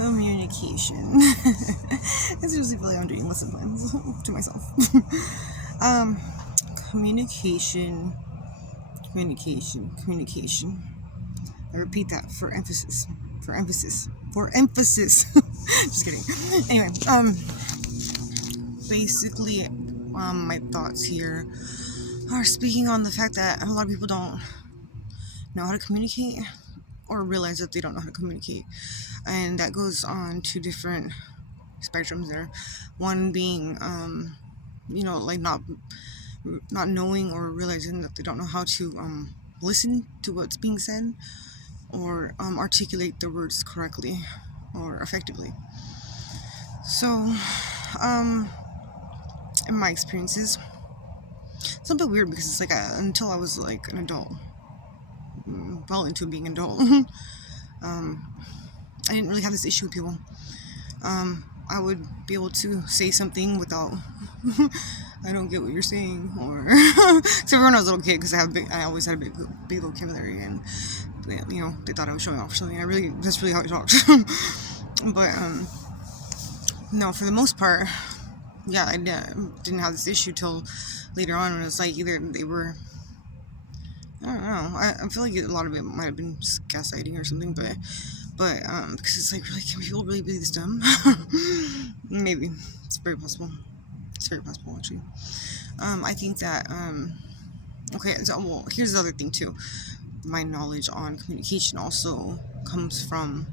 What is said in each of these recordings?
Communication. It's usually feel like I'm doing lesson plans to myself. um, communication, communication. I repeat that for emphasis. For emphasis. Just kidding. Anyway, basically, my thoughts here are speaking on the fact that a lot of people don't know how to communicate or realize that they don't know how to communicate. And that goes on two different spectrums there. One being, like not knowing or realizing that they don't know how to listen to what's being said or articulate the words correctly or effectively. So, in my experiences, it's a bit weird because it's like until I was like an adult, well into being an adult, I didn't really have this issue with people. I would be able to say something without I don't get what you're saying, or so when I was a little kid, because I always had a big vocabulary, and they thought I was showing off something. That's really how I talked. But no, for the most part, yeah, I didn't have this issue till later on when it was like either they were, I don't know. I feel like a lot of it might have been just gaslighting or something, but because it's like, really, can people really be this dumb? Maybe. It's very possible. It's very possible, actually. I think that, okay, so, well, here's the other thing, too. My knowledge on communication also comes from,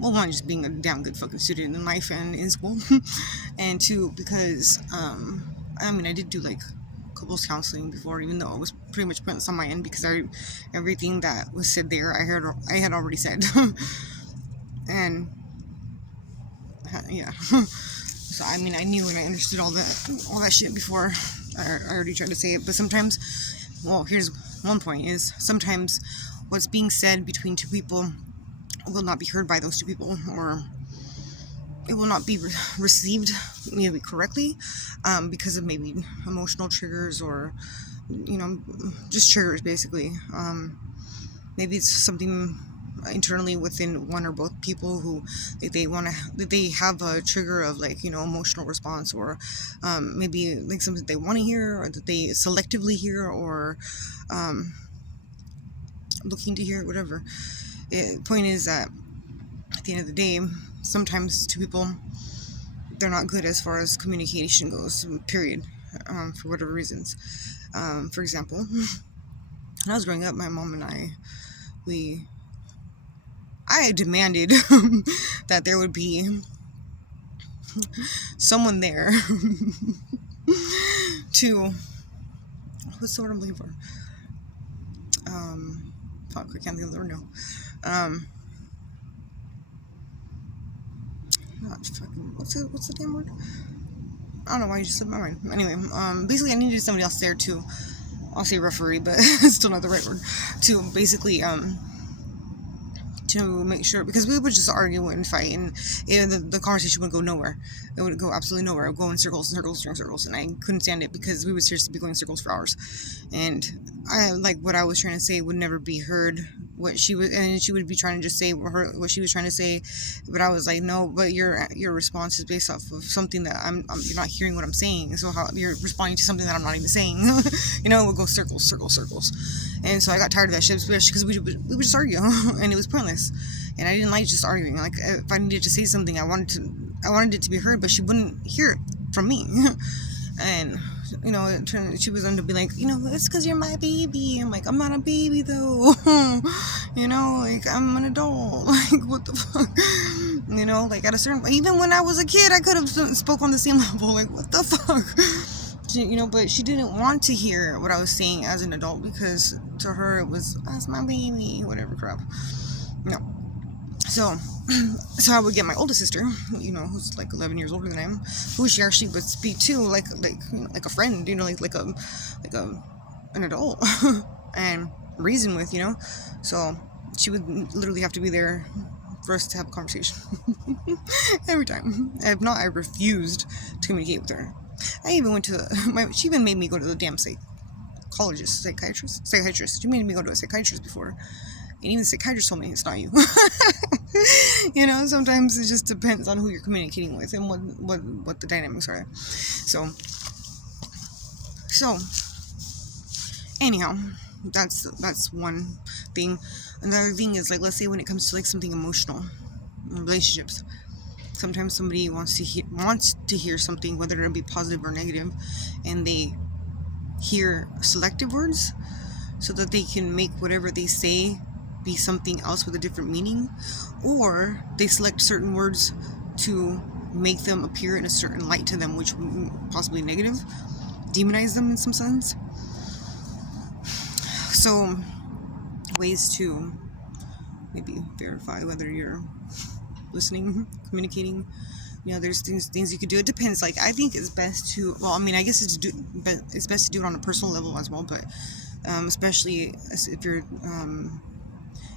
well, one, just being a damn good fucking student in life and in school, and two, because, I did do, like, couples counseling before, even though it was pretty much pointless on my end, because everything that was said there, I had already said. And yeah, so I knew and I understood all that shit before I already tried to say it. But sometimes, well, here's one point: is sometimes what's being said between two people will not be heard by those two people, or it will not be received maybe correctly, because of maybe emotional triggers or just triggers basically. Maybe it's something internally within one or both people who they have a trigger of emotional response, or maybe like something they want to hear or that they selectively hear, or looking to hear, whatever. Point is that at the end of the day, sometimes two people, they're not good as far as communication goes, period, for whatever reasons. For example, when I was growing up, my mom and I demanded that there would be someone there to, what's the word I'm looking for? Fuck, I can't think of the word now. What's the damn word? I don't know why you just slipped my mind. Anyway, basically I needed somebody else there to, I'll say referee, but it's still not the right word, to basically, to make sure, because we would just argue and fight, and the conversation would go nowhere. It would go absolutely nowhere. It would go in circles and circles and circles, and I couldn't stand it because we would seriously be going in circles for hours. And what I was trying to say would never be heard. She would be trying to just say what she was trying to say, but I was like, no, but your response is based off of something that you're not hearing what I'm saying. So how you're responding to something that I'm not even saying? It would go circles. And so I got tired of that shit, especially because we would just argue, and it was pointless. And I didn't like just arguing. Like, if I needed to say something, I wanted it to be heard, but she wouldn't hear it from me. And she was going to be like, it's because you're my baby. I'm like, I'm not a baby though. I'm an adult. Like, what the fuck? At a certain, even when I was a kid, I could have spoke on the same level. Like, what the fuck? But she didn't want to hear what I was saying as an adult, because to her it was, that's my baby, whatever crap. No. So I would get my oldest sister, who's like 11 years older than I am, who she actually would speak to like a friend, like an adult, and reason with, So she would literally have to be there for us to have a conversation every time. If not, I refused to communicate with her. I even went to she even made me go to the damn psychiatrist. She made me go to a psychiatrist before. And even the psychiatrist told me it's not you. You know, sometimes it just depends on who you're communicating with and what the dynamics are. So anyhow, that's one thing. Another thing is, like, let's say when it comes to like something emotional, relationships. Sometimes somebody wants to hear something, whether it be positive or negative, and they hear selective words so that they can make whatever they say be something else with a different meaning, or they select certain words to make them appear in a certain light to them, which possibly negative, demonize them in some sense. So ways to maybe verify whether you're listening, communicating, you know, there's things you could do. It depends. Like, I think it's best to, well, I mean, I guess it's best to do it on a personal level as well, but especially if you're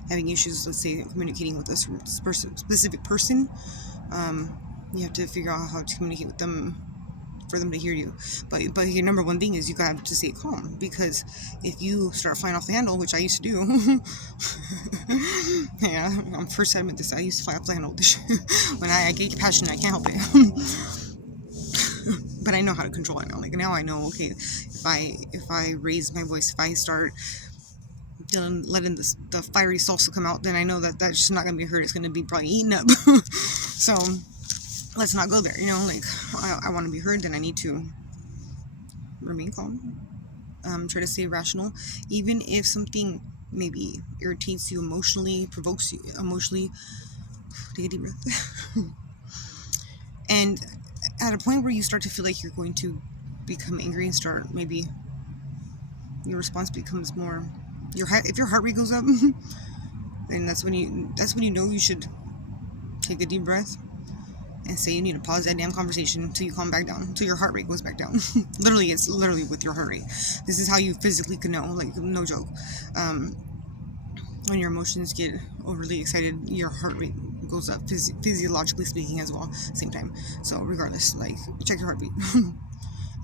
having issues, let's say, communicating with a specific person, you have to figure out how to communicate with them for them to hear you. But your number one thing is you have to stay calm, because if you start flying off the handle, which I used to do, yeah, I'm first to admit this, I used to fly off the handle with this shit. When I get passionate, I can't help it. But I know how to control it now. Like, now I know, okay, if I raise my voice, if I start letting the fiery salsa come out, then I know that that's just not gonna be heard. It's gonna be probably eaten up. So let's not go there. You know, like, I want to be heard, then I need to remain calm. Try to stay rational, even if something maybe irritates you emotionally, provokes you emotionally. Take a deep breath. And at a point where you start to feel like you're going to become angry and start, maybe your response becomes more, if your heart rate goes up, then that's when you know you should take a deep breath and say you need to pause that damn conversation until you calm back down, until your heart rate goes back down. It's literally with your heart rate. This is how you physically can know, like, no joke. When your emotions get overly excited, your heart rate goes up, physiologically speaking, as well, same time. So regardless, like, check your heartbeat.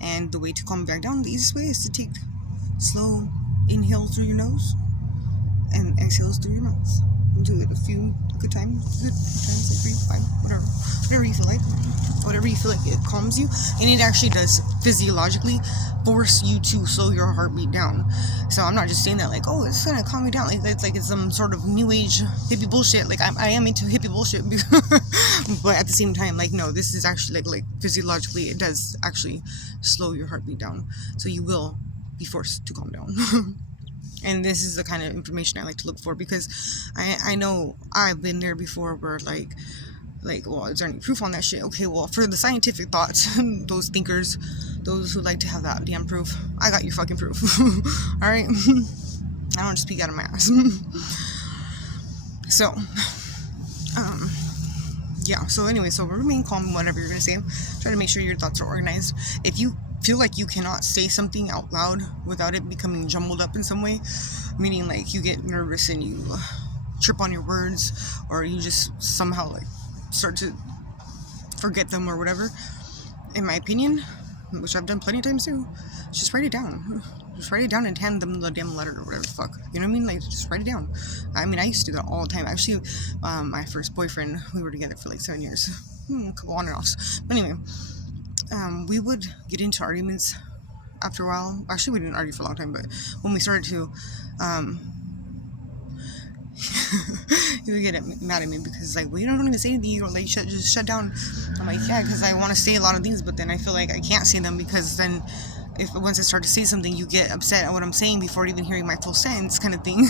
And the way to calm back down, the easiest way, is to take slow inhales through your nose and exhales through your mouth. Do it a few good times, like 3, 5, whatever you feel like, it calms you, and it actually does physiologically force you to slow your heartbeat down. So I'm not just saying that like, oh, it's gonna calm me down, like it's some sort of new age hippie bullshit. Like, I am into hippie bullshit, but at the same time, like, no, this is actually like physiologically, it does actually slow your heartbeat down, so you will be forced to calm down. And this is the kind of information I like to look for, because I know I've been there before where like, well, is there any proof on that shit? Okay, well, for the scientific thoughts, those thinkers, those who like to have that damn proof, I got your fucking proof. Alright? I don't just speak out of my ass. So, yeah, so anyway, so remain calm, whatever you're gonna say. Try to make sure your thoughts are organized. If you feel like you cannot say something out loud without it becoming jumbled up in some way, meaning like you get nervous and you trip on your words, or you just somehow like start to forget them or whatever, in my opinion, which I've done plenty of times too, just write it down. Just write it down and hand them the damn letter or whatever the fuck. You know what I mean? Like, just write it down. I mean, I used to do that all the time. Actually, my first boyfriend, we were together for like 7 years. A couple on and offs. But anyway, we would get into arguments after a while. Actually, we didn't argue for a long time, but when we started to, he would get mad at me because, like, well, you don't even say anything, you don't, like, just shut down. I'm like, yeah, because I want to say a lot of things, but then I feel like I can't say them, because then once I start to say something, you get upset at what I'm saying before even hearing my full sentence, kind of thing.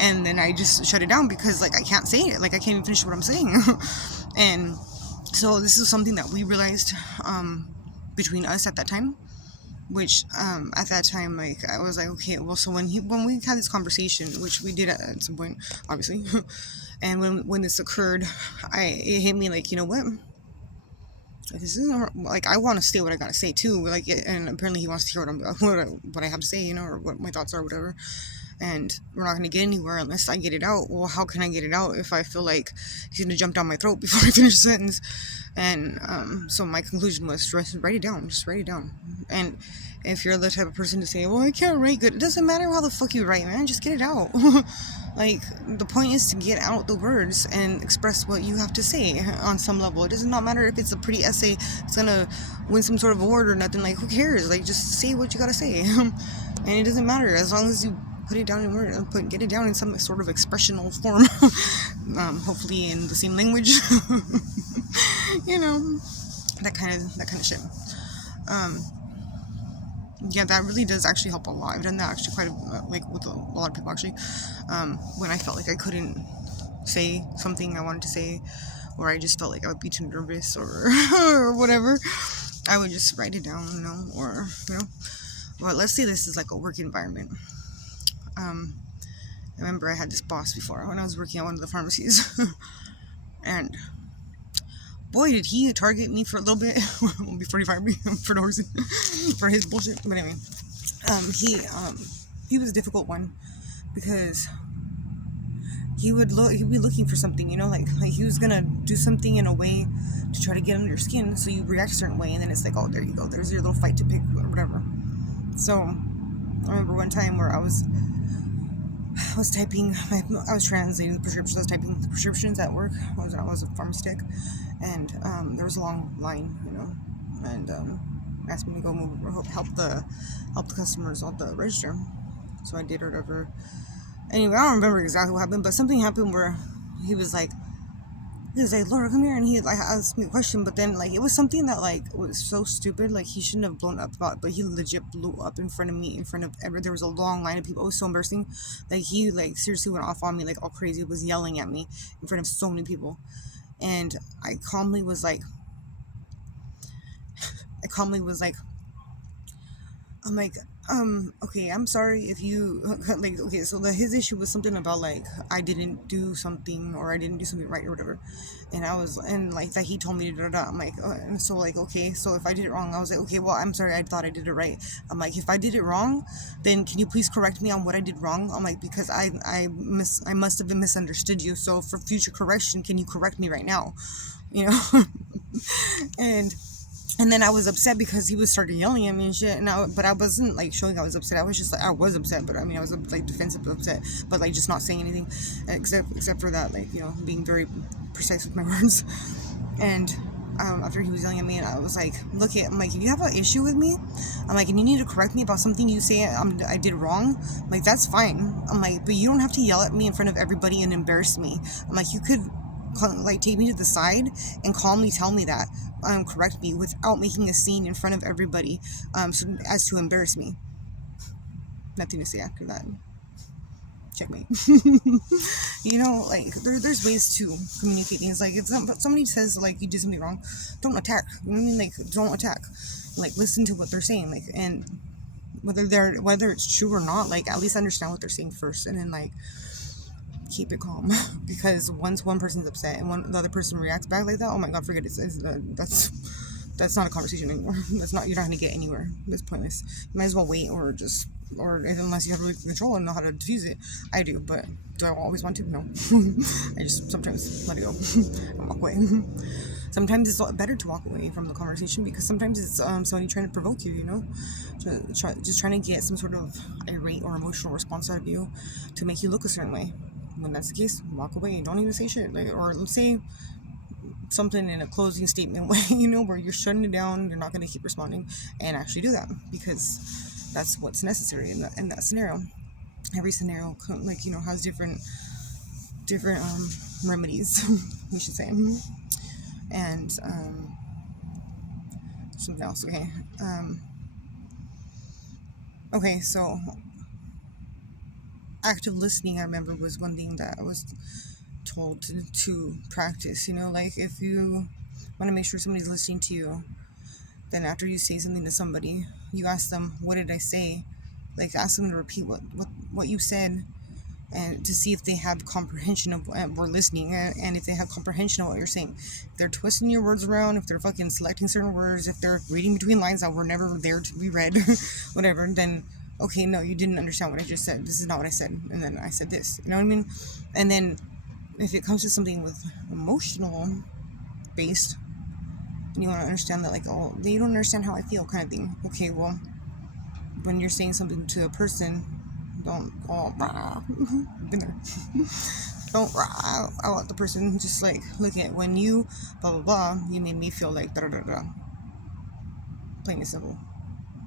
And then I just shut it down because, like, I can't say it, like, I can't even finish what I'm saying. And so this is something that we realized between us at that time, which at that time, like, I was like, okay, well, so when we had this conversation, which we did at some point, obviously, and when this occurred, it hit me like, you know what, this is like, I want to say what I gotta say too, like, and apparently he wants to hear what I have to say, you know, or what my thoughts are, whatever. And we're not gonna get anywhere unless I get it out. Well, how can I get it out if I feel like he's gonna jump down my throat before I finish the sentence? And so my conclusion was, just write it down. And if you're the type of person to say, well, I can't write good, it doesn't matter how the fuck you write, man, just get it out. Like, the point is to get out the words and express what you have to say on some level. It does not matter if it's a pretty essay, it's gonna win some sort of award or nothing. Like, who cares? Like, just say what you gotta say. And it doesn't matter as long as you put it down in words, get it down in some sort of expressional form. Hopefully in the same language. You know, that kind of shit. Yeah, that really does actually help a lot. I've done that actually quite like with a lot of people actually. When I felt like I couldn't say something I wanted to say, or I just felt like I would be too nervous or or whatever, I would just write it down, or well, let's say this is like a work environment. I remember I had this boss before when I was working at one of the pharmacies, and boy, did he target me for a little bit before he fired me for no reason for his bullshit. But anyway, he was a difficult one because he'd be looking for something, like he was gonna do something in a way to try to get under your skin, so you react a certain way, and then it's like, oh, there you go, there's your little fight to pick or whatever. So I remember one time where I was typing, I was translating the prescriptions, I was typing the prescriptions at work. I was a pharmacy tech, and there was a long line, and asked me to go help the customers on the register. So I did or whatever. Anyway, I don't remember exactly what happened, but something happened where he was like, Laura, come here, and he like asked me a question, but then like it was something that like was so stupid, like he shouldn't have blown up about, but he legit blew up in front of me, in front of everyone. There was a long line of people. It was so embarrassing. Like he like seriously went off on me, like all crazy, was yelling at me in front of so many people, and I calmly was like, I'm like, okay, I'm sorry if you, like, okay, so his issue was something about, like, I didn't do something, or I didn't do something right, or whatever, and like, that he told me to, I'm like, and so, like, okay, so if I did it wrong, I was like, okay, well, I'm sorry, I thought I did it right. I'm like, if I did it wrong, then can you please correct me on what I did wrong? I'm like, because I must have misunderstood you, so for future correction, can you correct me right now, and then I was upset because he was started yelling at me and shit. But I wasn't like showing I was upset. I was just like, I was upset, but I mean, I was like defensive upset, but like just not saying anything, except for that, like, being very precise with my words. And after he was yelling at me, and I was like, look, I'm like, if you have an issue with me, I'm like, and you need to correct me about something you say I did wrong, I'm like, that's fine. I'm like, but you don't have to yell at me in front of everybody and embarrass me. I'm like, you could like take me to the side and calmly tell me that, correct me without making a scene in front of everybody, so as to embarrass me. Nothing to say after that. Checkmate. Like there's ways to communicate things. Like if somebody says like you did something wrong, don't attack. You know what I mean? Like don't attack. Like listen to what they're saying. Like, and whether it's true or not, like at least understand what they're saying first, and then like keep it calm. Because once one person's upset and the other person reacts back like that, oh my god, forget it. That's not a conversation anymore. You're not gonna get anywhere. It's pointless. You might as well wait, or unless you have really control and know how to diffuse it. I do, but do I always want to? No. I just sometimes let it go and walk away. Sometimes it's better to walk away from the conversation, because sometimes it's somebody trying to provoke you, just trying to get some sort of irate or emotional response out of you to make you look a certain way. When that's the case, walk away. Don't even say shit. Like, or let's say something in a closing statement way, where you're shutting it down, you're not going to keep responding, and actually do that, because that's what's necessary in that scenario. Every scenario, like, has different remedies, we should say. And something else. Okay, so active listening, I remember, was one thing that I was told to practice. Like if you want to make sure somebody's listening to you, then after you say something to somebody, you ask them, what did I say? Like ask them to repeat what you said, and to see if they have comprehension of we're listening, and if they have comprehension of what you're saying. If they're twisting your words around, if they're fucking selecting certain words, if they're reading between lines that were never there to be read, whatever, then okay, no, you didn't understand what I just said. This is not what I said, and then I said this. You know what I mean? And then if it comes to something with emotional based, and you want to understand that, like, oh, they don't understand how I feel, kind of thing. Okay, well, when you're saying something to a person, Don't go rah. Been there. Don't rah. I want the person just like looking at when you blah blah blah. You made me feel like da da da da. Plain and simple.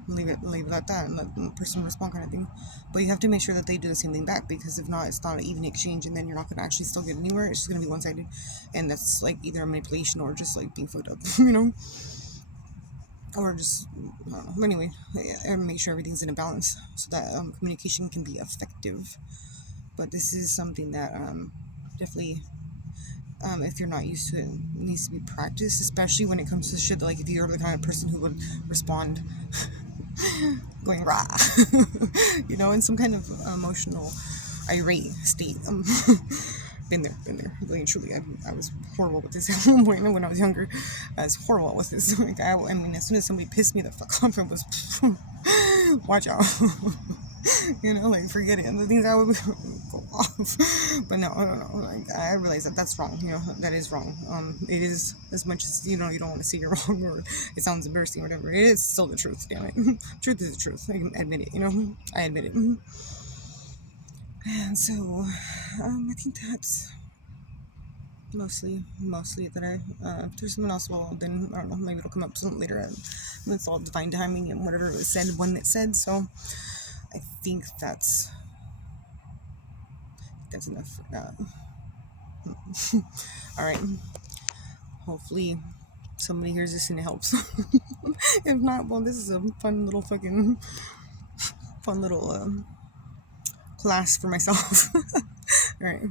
Leave it at that, and let the person respond, kind of thing. But you have to make sure that they do the same thing back, because if not, it's not an even exchange, and then you're not gonna actually still get anywhere. It's just gonna be one-sided, and that's like either a manipulation or just like being fucked up, or just I don't know. But anyway, and make sure everything's in a balance so that communication can be effective. But this is something that definitely. If you're not used to it, needs to be practiced, especially when it comes to shit. Like if you're the kind of person who would respond going rah, in some kind of emotional, irate state. Been there. Really and truly, I was horrible with this at one point when I was younger. I was horrible with this. Like, I mean, as soon as somebody pissed me the fuck off, it was watch out. Like forget it. And the things I would go off. But no. Like I realize that that's wrong. That is wrong. It is, as much as you don't want to see you're wrong, or it sounds embarrassing or whatever. It is still the truth. Damn it. Truth is the truth. I can admit it. I admit it. And so, I think that's mostly that if there's someone else, well, then I don't know, maybe it'll come up something later, and it's all divine timing and whatever it was said when it said. So I think that's enough for that. All right, hopefully somebody hears this and it helps. If not, well, this is a fun little class for myself. All right.